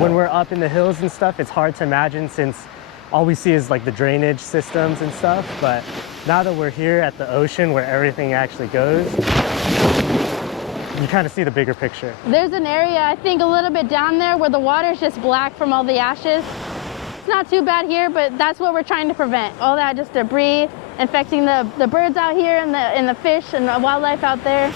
When we're up in the hills and stuff, it's hard to imagine since all we see is like the drainage systems and stuff. But now that we're here at the ocean where everything actually goes, you kind of see the bigger picture. There's an area, I think a little bit down there, where the water's just black from all the ashes. It's not too bad here, but that's what we're trying to prevent. All that just debris infecting the birds out here and the fish and the wildlife out there.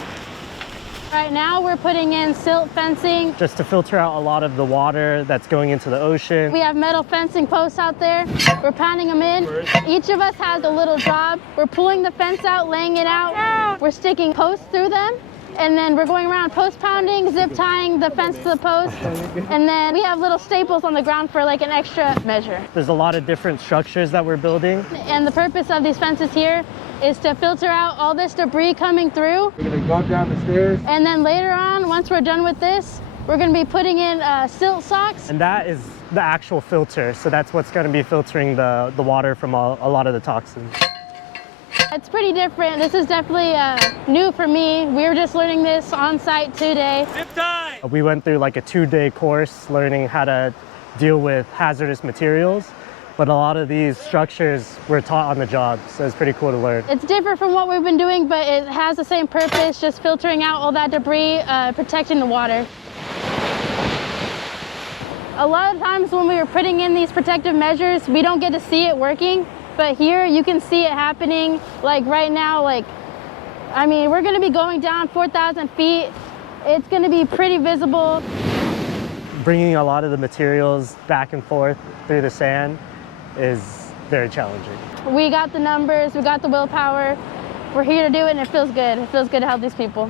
Right now we're putting in silt fencing. Just to filter out a lot of the water that's going into the ocean. We have metal fencing posts out there. We're pounding them in. Each of us has a little job. We're pulling the fence out, laying it out. We're sticking posts through them. And then we're going around post pounding, zip tying the fence to the post. And then we have little staples on the ground for like an extra measure. There's a lot of different structures that we're building. And the purpose of these fences here is to filter out all this debris coming through. We're gonna go down the stairs. And then later on, once we're done with this, we're gonna be putting in silt socks. And that is the actual filter. So that's what's gonna be filtering the water from a lot of the toxins. It's pretty different. This is definitely new for me. We were just learning this on site today. Zip tie! We went through like a 2-day course learning how to deal with hazardous materials, but a lot of these structures were taught on the job, so it's pretty cool to learn. It's different from what we've been doing, but it has the same purpose, just filtering out all that debris, protecting the water. A lot of times when we were putting in these protective measures, we don't get to see it working. But here you can see it happening, like right now, I mean, we're gonna be going down 4,000 feet. It's gonna be pretty visible. Bringing a lot of the materials back and forth through the sand is very challenging. We got the numbers, we got the willpower. We're here to do it and it feels good. It feels good to help these people.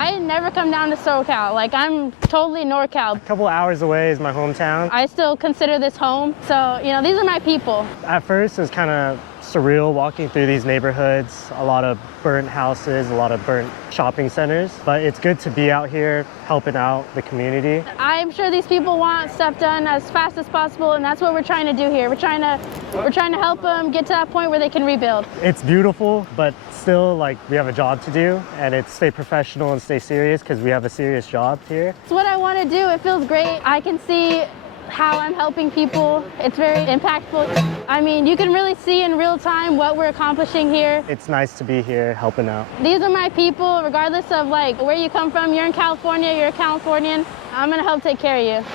I had never come down to SoCal. Like, I'm totally NorCal. A couple hours away is my hometown. I still consider this home. So, you know, these are my people. At first, it was kind of surreal walking through these neighborhoods, a lot of burnt houses, a lot of burnt shopping centers. But it's good to be out here helping out the community. I'm sure these people want stuff done as fast as possible, and that's what we're trying to do here. We're trying to help them get to that point where they can rebuild. It's beautiful, but still, like, we have a job to do, and it's stay professional and stay serious because we have a serious job here. It's what I want to do. It feels great. I can see how I'm helping people. It's very impactful. I mean, you can really see in real time what we're accomplishing here. It's nice to be here helping out. These are my people, regardless of like where you come from. You're in California, you're a Californian. I'm gonna help take care of you.